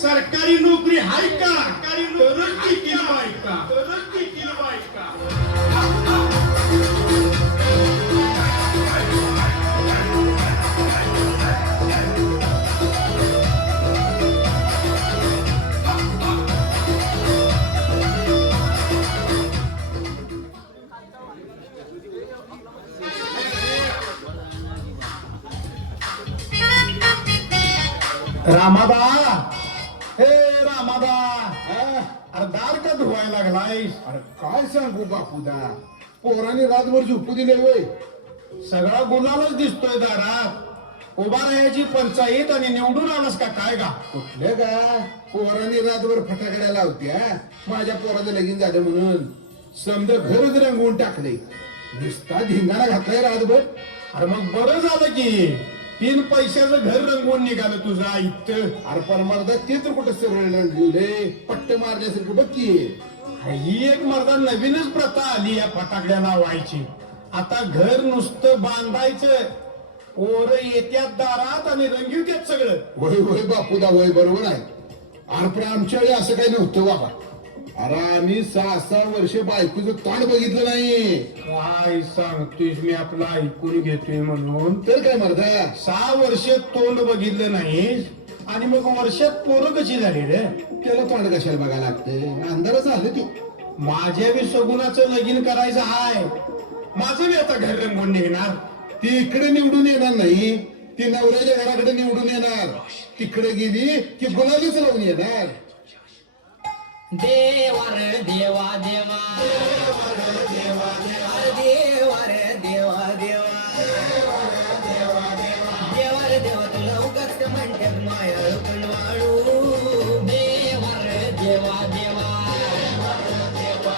सरकारी नोकरी हाय का? तरच टिकील बायका, तरच टिकील बायका. रामादा, हे रामादा, अरे दार का धुवायला लागलायस? अरे काय सांगू बापूदा, पोराने रातभर झोपू दिले वय. सगळा गुलालच दिसतोय दारात. उभा राहायची पंचायत आणि निवडून आलास का काय गा? कुठलं का पोराने रातभर फटाकड्या लावत्या माझ्या पोराचं लगीन झालं म्हणून. समजा घरच रंगवून टाकले, नुसता धिंगाणा घातलाय रातभर. अरे मग बरं झालं की 3 पैशाचं घर रंगवून निघालं तुझं ऐकत. अरे परमार्धा ते तर कुठं सरळ रंगवले, पट्ट मारल्यासारखं बघ की. ही एक मर्दा नवीनच प्रथा आली या फटाकड्या लावायची. आता घर नुसतं बांधायचं, पोरं येत्यात दारात आणि रंगीवत्यात सगळं. होय होय बापूदा, होय बरोबर आहे. अरे पण आमच्या वेळी असं काही नव्हतं बाबा. अरे आम्ही 6-6 वर्ष बायकोचं तोंड बघितलं नाही. काय सांगतोयस, मी आपलं ऐकून घेतोय म्हणून. तर काय मर्दा, 6 वर्ष तोंड बघितलं नाहीस आणि मग वर्षात पोरं कशी झाली रे? त्याला तोंड कशाला बघायला लागतंय, अंधारच आलं ती. माझ्या बी सगुणाचं लगीन करायचं हाय. माझं बी आता घर रंगवून निघणार. ती इकडे निवडून येणार नाही, ती नवऱ्याच्या घराकडे निवडून येणार. तिकडे गेली की गुलालीच लावून येणार. देवा रे देवा देवा, देवा देवा रे देवा देवा, देवा रे देवा तुला उगाच म्हणतात मायाळू कणवाळू. देवा रे देवा देवा, देवा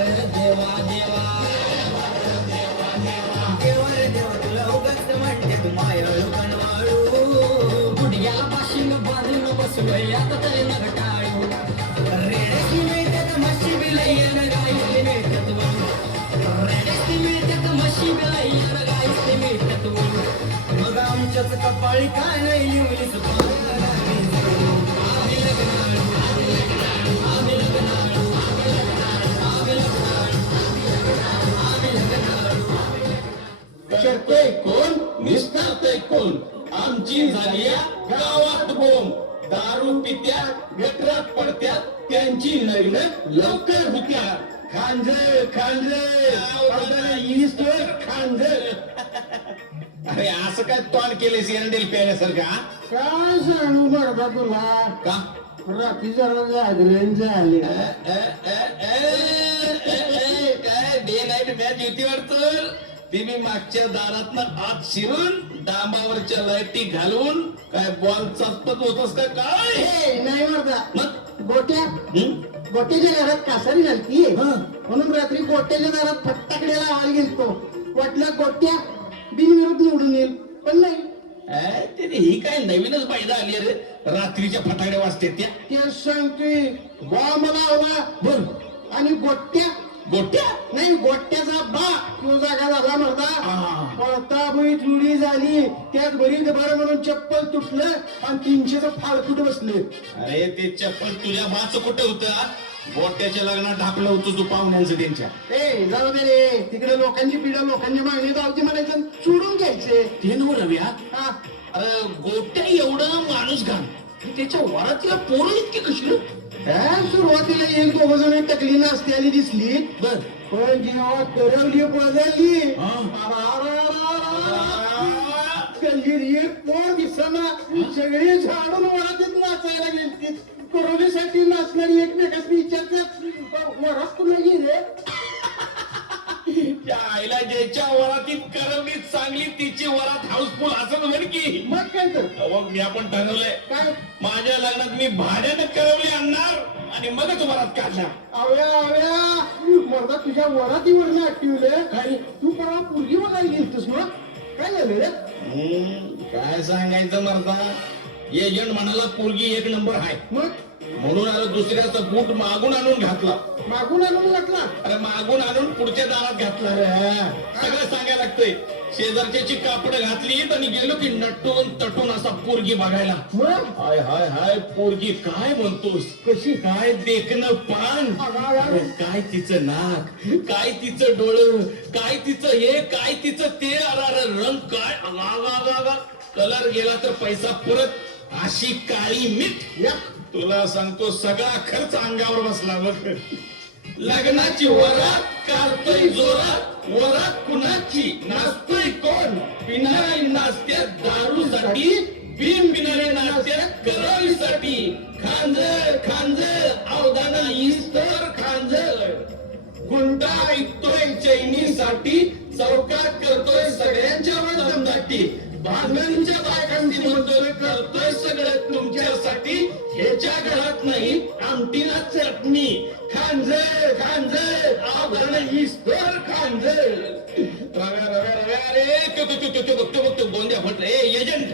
रे देवा देवा, देवा रे देवा तुला उगाच म्हणतात मायाळू कणवाळू. गुडघ्याला पाशिंग बांधून बसलोय आता तरी नग टाळू. रेड्याची मिळतात म्हशी बिलयन गाईचे मिळतात वळू. रेड्याची मिळतात म्हशी बिलयन गाईचे मिळतात वळू. मग आमच्याच कपाळी काय नाही लिवलीच आम्ही लग्नाळू, आम्ही लग्नाळू, आम्ही लग्नाळू. करतोय कोण, निष्कारतोय कोण, आमची झाली गावात बोंब. दारू पित्या, गटरात पडत्यात, त्यांची लग्न लवकर होत्या. खांजर खांजर इनिस्टर खांजर. अरे असं काय तोंड केलेस एरंडेल प्यायल्यासारखा? काय सांगू मर्दा तुला, का रात्री जरा जागरण झाले. काय डे नाईट मॅच होती वाटतं. ती मी मागच्या दारातनं आत शिरून डांबावरच्या लाईटी घालून काय बॉल चाचपत होतस का काय? नाही मर्दा, मग गोट्या गोट्याच्या घरात कासारी घालतीये म्हणून रात्री गोट्याच्या घरात फटाकडे लावायला गेलतो. वाटलं गोट्या बिनविरोध निवडून येईल, पण नाही. ही काय नवीनच पाहिजे आली रे, रात्रीच्या फटाकड्या वाजते त्या. ते सांगतोय बॉम्ब लावला बर आणि गोट्या गोट्या नाही, गोट्याचा बा तो जागा झाला मर्दा. हा. पळता मुळी जुडी झाली, त्यात बरीच बरं म्हणून चप्पल तुटलं आणि 300चं फाळकुट बसले. अरे ते चप्पल तुझ्या बाच कुठे होतं? गोट्याच्या लग्नात ढाकलं होतं तू पाहुण्यांचं त्यांच्या. ए जाऊ दे रे, तिकडे लोकांची पिढा लोकांची मागणी जाऊची म्हणायचं, सोडून घ्यायचे. ते नव रव्या, हा, अरे गोट्या एवढं माणूस घाण, त्याच्या वरातीला पोरं इतकी कशी? काय सुरुवातीला 1-2 जण टकली नाचती आली दिसली, बर पण जेव्हा करवली पळाली गल्लीत एक पोर दिसना, सगळी झाडून वरातीत नाचायला गेली. करवलीसाठी नाचणारी एकमेकाच विचारतात, वरात तुला रे. त्या आईला ज्याच्या वरातीत करवली चांगली तिची वरात हाऊसफुल असं म्हण की. मग काय तर मग मी आपण ठरवलंय, काय माझ्या लग्नात मी भाड्यानं करवली आणणार आणि मगच वरात काढणार. आव्या मर्दा तुझ्या वरातीवर नाट्यवले काय, तू परवा पूर्वी बघायला गेलतोस ना, काय झालं रे? काय सांगायचं मर्दा, एजंट म्हणाला पोरगी 1 नंबर आहे. मग म्हणून आलो दुसऱ्याचा बूट मागून आणून घातला. मागून आणून घातला. अरे मागून आणून पुढच्या दारात घातला रे. सगळं सांगायला लागतंय. शेजारच्याची कापड घातली आणि गेलो की नटून तटून असा पोरगी बघायला. मग हाय हाय हाय पोरगी काय म्हणतोस, कशी काय देखणं पान, काय तिचं नाक, काय तिचं डोळं, काय तिचं हे, काय तिचं ते, अरे रंग काय, कलर गेला तर पैसा परत, अशी काळी मीठ. या तुला सांगतो सगळा खर्च अंगावर बसला बघ. लग्नाची वरात काढतोय जोरात, वरात कुणाची नाचतोय कोण, पिणारी नाचत्या दारूसाठी, बिन पिणारे नाचत्या करावीसाठी. खांजर खांजर अवधाना इस्तर खांजर, गुंडा ऐकतोय चैनीसाठी, चौकात करतोय सगळ्यांच्या दमदाटी, भांडणच्या बायकांची मंजूर करतोय सगळं तुमच्यासाठी. ह्याच्या घरात नाही आमटीला चटणी, खांजर खांजर अवधान इस्तर खांजर. रव्या रव्या रव्या अरे तो गोंद्या म्हटलं ए एजंट.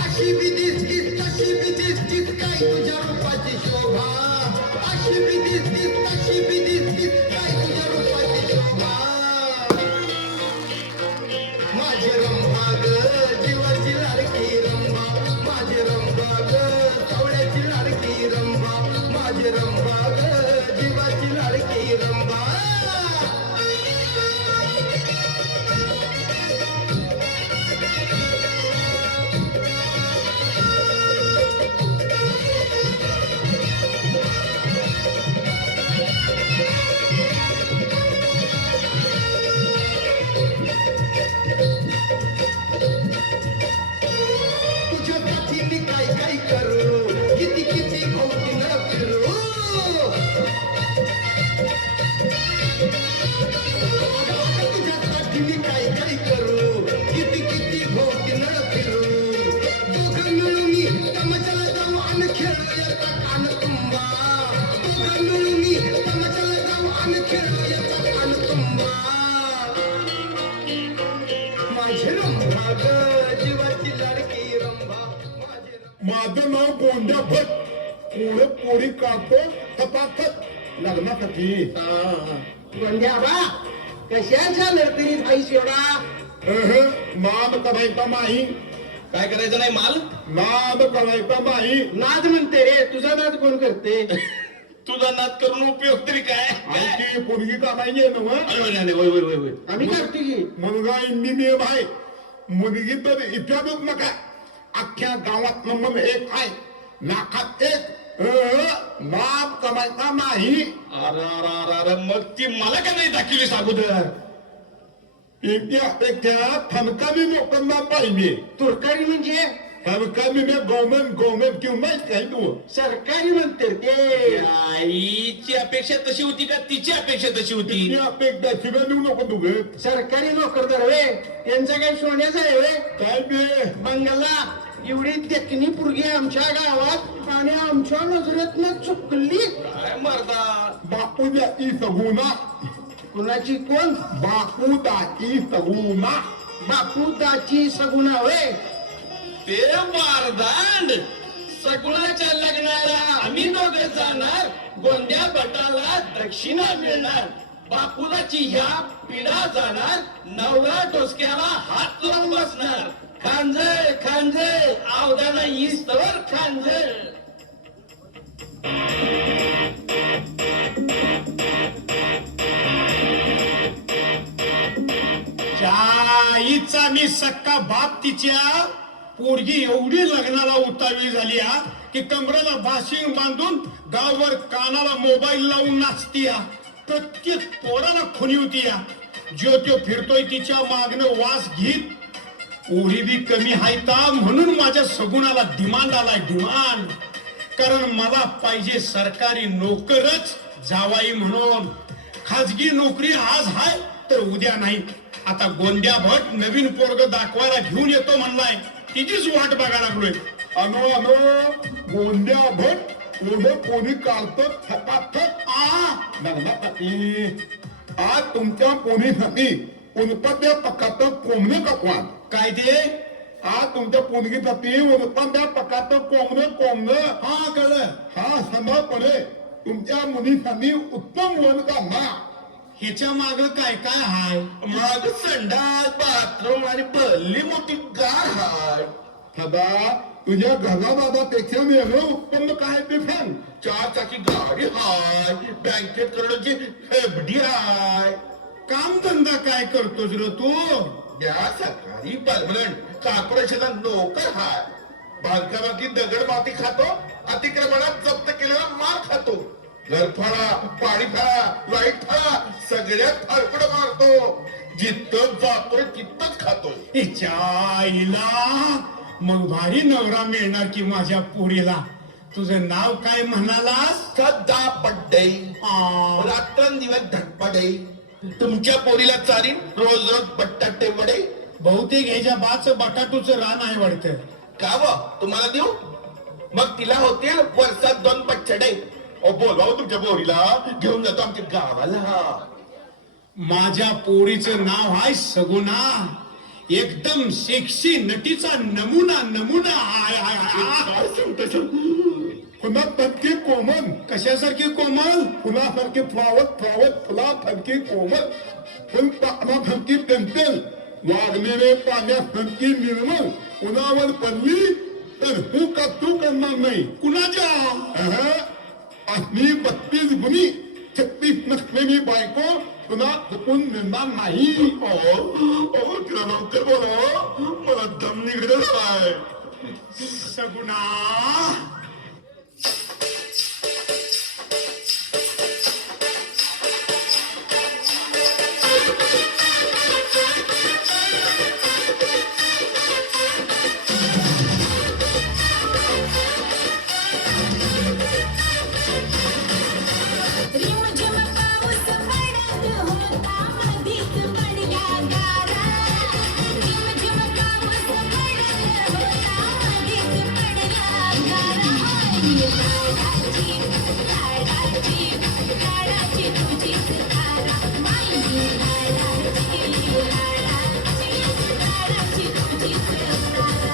अशी बी दिसतीस तशी बी दिसतीस काय तुझ्या रूपाची शोभा, अशी बी दिसतीस तशी बी दिसतीस काय तुझ्या रूपाची शोभा. माझे रंभा ग जीवाची लाडकी रंभा, माझे रंभा ग सावळ्याची लाडकी रंभा, माझे रंभा ग जीवाची लाडकी रंभा. तुझ्या पाठीने काय काय करू, किती किती भोवती न फिरू. तुझ्या पाठीने काय काय करू, किती किती भोवती न फिरू. दोघं मिळून तमाशाला जाऊ आणि खेळूया कान तुंबा, दोघं मिळून तमाशाला जाऊ आणि खेळूया कान तुंबा. माझे रंभा ग जीवाची लाडकी रंभा, माझे माझं नाव गोंड्या भट. पुढे पोरी काढतो थपाथप लग्नासाठी. गोंड्या बा कशाच्या लढतरीत आई शेवडा. नाद करायचा नाही, काय करायचं नाही माल. नाद करायचा नाही. नाद म्हणते रे, तुझा नाद कोण करते. तुझा नाद करून उपयोग तरी काय. आणखी पोरगी काढायची ना मग. आम्ही करतो की. मुलगा इंजिनियर आहे, मुलगी तर इतिहासच नका. अख्ख्या गावात नंबर एक आहे, नाकात एक. नाद करायचा नाही. अरे मग ती मला का नाही दाखवलीस अगोदर. त्यापेक्षा थनकामी लोकांना पाहिजे. तुरकारी म्हणजे थनकामी गव्हर्नमेंट किंवा माहित काय तू. सरकारी म्हणते ते. आईची अपेक्षा तशी होती का तिची अपेक्षा तशी होती. ती अपेक्षा शिवाय देऊ नको तू ग. सरकारी नोकरदार वे त्यांचं काही सोन्याचं आहे वे. काय बे बंगला एवढी देखणी पुरगी आमच्या गावात आणि आमच्या नजरेतनं चुकली. काय मर्दा. बापू जाती सगुना. कुणाची कोण. बापू दाची सगुना. बापू दाची सगुना वे. ते मारदांड. सगुणाच्या लग्नाला आम्ही दोघे जाणार, गोंद्या भटाला दक्षिणा मिळणार, बापूलाची ह्या पिढा जाणार, नवरा डोसक्याला हात लावून बसणार. खांजर खांजर अवधाना इस्तवर खांजर. आईचा मी सक्का बाप तिच्या पोरगी एवढी लग्नाला उतावळी झाली की कमरेला बाशिंग बांधून गावभर कानाला मोबाईल लावून नाचतीया. प्रत्येक पोराला खुनी होती. जो तो फिरतोय तिच्या मागणं वास घेत. पोरी बी कमी हायता म्हणून माझ्या सगुणाला डिमांड आलाय, डिमांड. कारण मला पाहिजे सरकारी नोकरच जावाई म्हणून. खाजगी नोकरी आज हाय तर उद्या नाही. आता गोंद्या भट नवीन पोरग दाखवायला घेऊन येतो म्हणलाय, तिचीच वाट बघायला लागलोय. अनो अनो गोंड्या भट एवढं कोणी काढतं थकाथक लग्नासाठी आज तुमच्या पोरीसाठी उनपत्या पकात कोंबणे पकवान काय ते आज तुमच्या पोरगीसाठी उनपत्या पकात कोंबणं हा कळलं हा समर्पणे तुमच्या मुलीसाठी उत्तम वन काढणार ह्याच्या माग काय काय हाय माग संडास बाथरूम आणि भरली मोठी गार हाय सदा तुझ्या घरादादापेक्षा वेगळं उत्पन्न काय ते सांग 4 चाकी गाडी हाय बँकेत करोडची एफडी हाय काम धंदा काय करतोस रे तू या सरकारी परमनंट कॉर्पोरेशनला नोकर हाय बांधकामातली दगड माती खातो अतिक्रमणात जप्त केलेला माल खातो घर फाळा पाणी फाळा लाईट फाळा सगळ्यात फडफड मारतो जिथं जातोय तिथंच खातोय हिच्या आईला मग भारी नवरा मिळणार की माझ्या पोरीला तुझं नाव काय म्हणालास सदा पड्डे आ, रात्रंदिवस धडपडे तुमच्या पोरीला चारीन रोज रोज बटाटे वडे बहुतेक ह्याच्या बाच बटाटूचं रान आहे वाटतं का व तुम्हाला देऊ मग तिला होतील वर्षात 2 बछडे ओ बोलवा हो तुमच्या पोरीला घेऊन जातो आमच्या गावाला माझ्या पोरीचं नाव आहे सगुना एकदम सेक्सी नटीचा नमुना नमुना हाय हाय हाय काय सांगतो पुन्हा थरकी कोमल कशासारखी कोमल फुलासारखी फ्लावत फुलासारखी कोमल फुल पानासारखी टेंटेल वागलेले पाण्यासारखी निर्मल उन्हावर पडली तर हू का तू करणार नाही कुणाच्या असली 32 गुणी 36 नसलेली बायको पुन्हा चुकून मिळणार नाही तिला लवकर बोला मला दम निघलेला आहे सगुना रिमझिम पाऊस पडत होता मधीच पडल्या गारा रिमझिम पाऊस पडत होता मधीच पडल्या गारा लाडाची लाडाची लाडाची तुझीच तारा माई लाडाची लाडाची लाडाची तुझीच तारा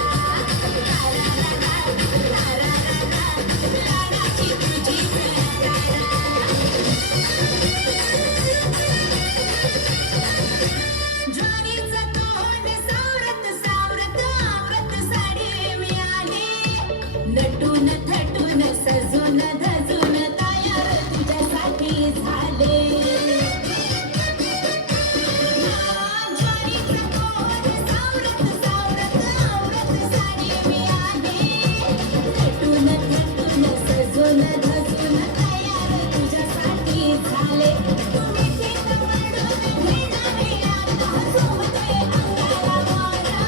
लाडाची तुझीच तारा ज्वारीचं तोंड सावरत सावरत आवरत साडी मिळाली नटून थटून सजून धजून तयार तुझ्यासाठी झाले ज्वारीचं तोंड सावरत सावरत आवरत साडी मिळाली नटून थटून सजून धजून तयार तुझ्यासाठी झाले तुम्ही ते कवडून घेणारे आता सोबते अंगाला मारा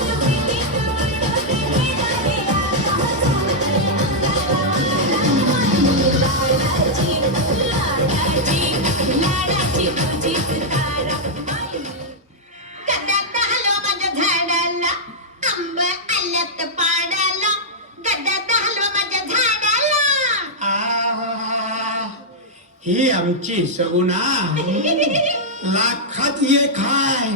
तुम्ही ते कवडून घेणारे आता सोबते अंगाला मारा लाडाची लाडाची लाडाची तुझीच तारा गड्यात हलवा माझ्या झाडाला आंब आल्यात पाडाला गड्यात हलवा माझ्या झाडाला आ, ही आमची सगुना लाखात एक हाय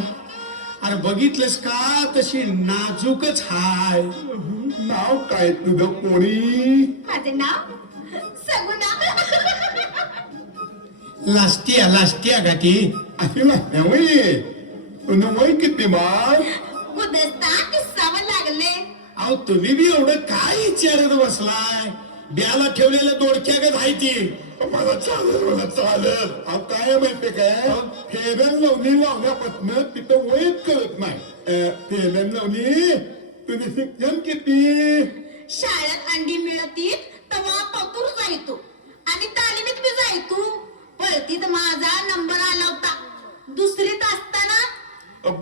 अरे बघितलंस का तशी नाजूकच हाय नाव काय तुझं पोरी माझे नाव सगुना लास्टिया का ती अशी नाही तुझं वय किती बाळ गुदस्ता किस्सावं लागले अहो तुम्ही बी एवढं काय विचारत बसलाय ब्याला ठेवलेल्या दोडक्यागत आहे ती मला चालेल अहो काय माहितीये काय फेरन लावणी लावण्यापासून तिथं वयच करत नाही फेरन लावणी तुझे शिक्षण किती शाळेत अंडी मिळतील तेव्हा पतूर जायतो आणि तालिमीत मी जायतो पळतीत माझा नंबर आला होता दुसरीत असताना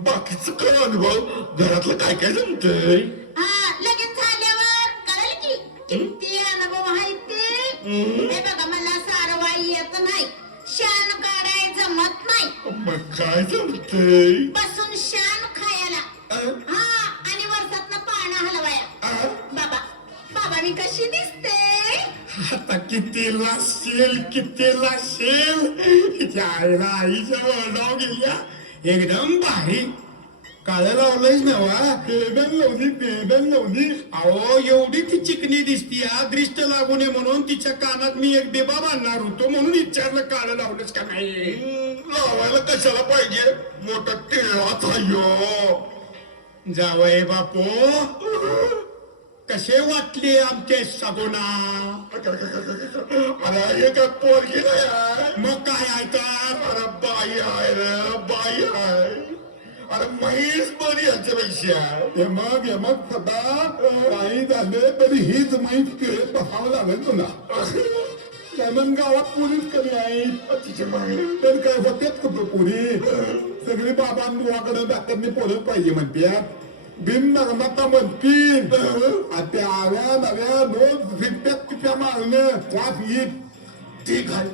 बाकीचं काय अनुभव घरातलं काय काय जमतंय हा लगेच झाल्यावर कळेल की किती अनुभव आहे ते हे बघा मला सारवाई येत नाही शान काढाय जमत नाही मग काय जमतंय बसून शान खायला हा आणि वर्षातनं पानं हलवाया बाबा किती लागशील तिच्या आईला आईच्या वळणावर गेल्या एकदम भारी काळं लावलंयच नवा बेबन लावली अहो एवढी ती चिकनी दिसती दृष्ट लागू नये म्हणून तिच्या कानात मी एक बेबा बांधणार होतो म्हणून विचारलं काळं लावलंच का नाही लावायला कशाला पाहिजे मोठा टिळाच हायो जावय बापू कसे वाटले आमचे सगुणा अरे हे काय पोरगी नाही मग काय आहे तर अरे बाई आहे रे बाई आहे अरे म्हैस बरी याच्यापेक्षा हे मग सदा काही झाले तरी हीच म्हैस खेळत बसावं लागेल तुला त्यानं गावात पोलीस कमी आहे तिचे तर काय होतेच कुठं पुरी सगळी बाबांकडे डॉक्टरनी पोरं पाहिजे म्हणतात बिन नगमाता म्हणतील त्या आव्या नव्या रोज फिरत्यात तिच्या मागणं वास येत ठीक आहे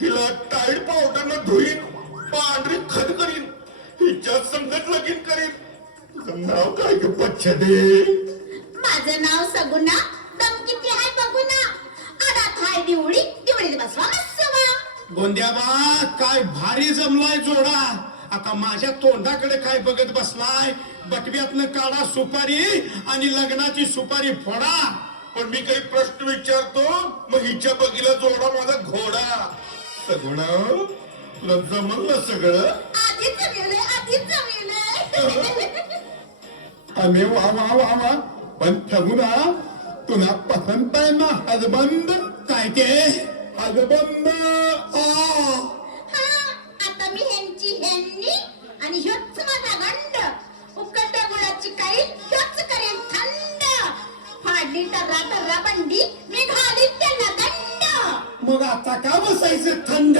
हिला टाईड पावडरनं धुईन पांढरी खत करीन हिच्या संगत लगीन करीन तुझं नाव काय ग पच्छदे माझं नाव सगुणा दम किती आहे बघू ना अडात हाय दिवळी दिवळीत बसवा मस्सवा गोंद्याबा काय भारी जमलाय जोडा आता माझ्या तोंडाकडे काय बघत बसलाय बटव्यातनं काढा सुपारी आणि लग्नाची सुपारी फोडा पण मी काही प्रश्न विचारतो मग हिच्या बगीला जोडा माझा घोडा सगुणा तुला जमल ना सगळं आधीच जमेले अरे वा पण सगुणा तुला पसंत आहे ना हजबंद काय ते हजबंद आता मी ह्यांनी आणि ह्योच माझा गंड उकळत्या गुळाची काही ह्योच करेल थंड फाडली टर्रा बंडी मी घालीन त्याला दंड मग आता का बसायचं थंड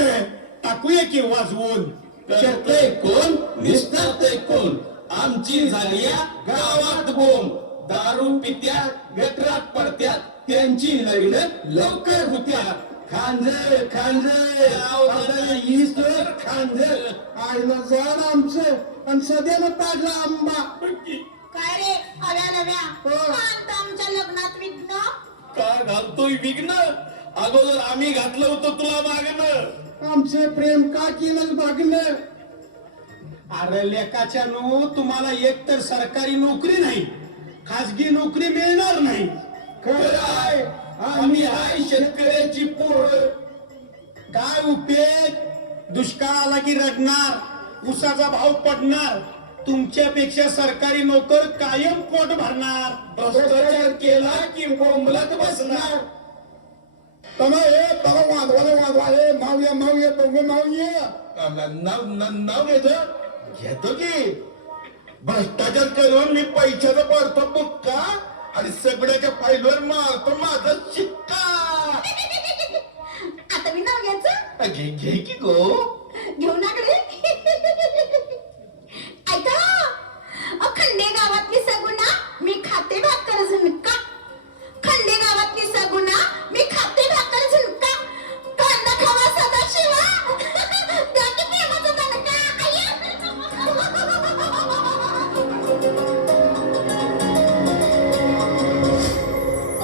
टाकूया की वाजवून करते कोण निष्ठरते कोण आमची झालीया गावात बोंब दारू पित्यात गटरात पडत्यात त्यांची लग्न लवकर होत्या खांजर ईश्वर खांजर आईला जाण आमचं आणि सध्यानं ताजला आंबा काय रे अव्या नव्या आता आमच्या लग्नात विघ्न का घालतोय विघ्न अगोदर आम्ही घातलं होतं तुला मागणं आमचे प्रेम का केलं बघणं अरे लेकाच्या नो तुम्हाला एक तर सरकारी नोकरी नाही खाजगी नोकरी मिळणार नाही खरं आहे आम्ही आहे शेतकऱ्याची पोर काय उपयोग दुष्काळ आला की रडणार उसाचा भाव पडणार तुमच्यापेक्षा सरकारी नोकर कायम पोट भरणार भ्रष्टाचार केला की बोंबलत बसणार तमा वाजवा नाव ये दोघं नाव घेतो की भ्रष्टाचार करून मी पैशाचा पडतो बुक्का आणि सगळ्याच्या फाईलवर मारतो माझा शिक्का आता मी नाव घ्यायचं घे की गो घेऊ ना कडे ऐका खंडे गावातली सगुणा मी खाते भाकर झुणका खंडे गावातली सगुणा मी खाते भाकर झुणका कांदा खावा सदा शिवा त्या की प्रेमाचा दणका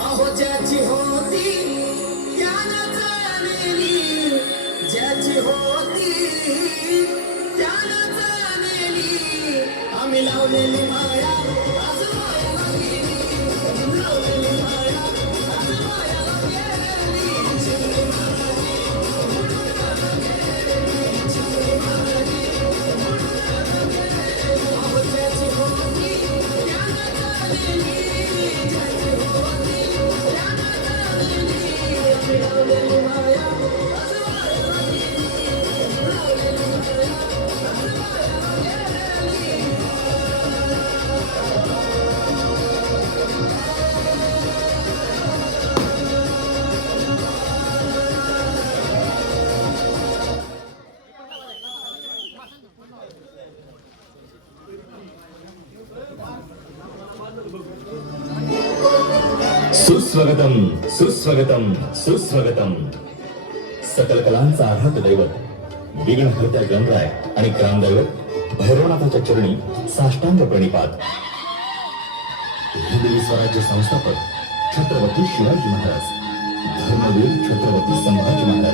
अहो ज्याची होती त्यानं जाणली ज्याची होती त्यानं जाणली आम्ही लावलेली माया आज मायाला गेली लावलेली माया आज मायाला गेली चिमणी महाराजी उडून गेली चिमणी महाराजी उडून गेली अहो ज्याची होती त्यानं जाणली ज्याची होती त्यानं जाणली आम्ही लावलेली माया आज मायाला गेली लावलेली माया आज मायाला गेली सुस्वागतम सुस्वागतम सुस्वागतम सकल कलांचा आराध्य दैवत विघ्नहर्त्या गणराय आणि ग्रामदैवत भैरवनाथाच्या चरणी साष्टांग प्रणिपात हिंदवी स्वराज्य संस्थापक छत्रपती शिवाजी महाराज धर्मवीर छत्रपती संभाजी महाराज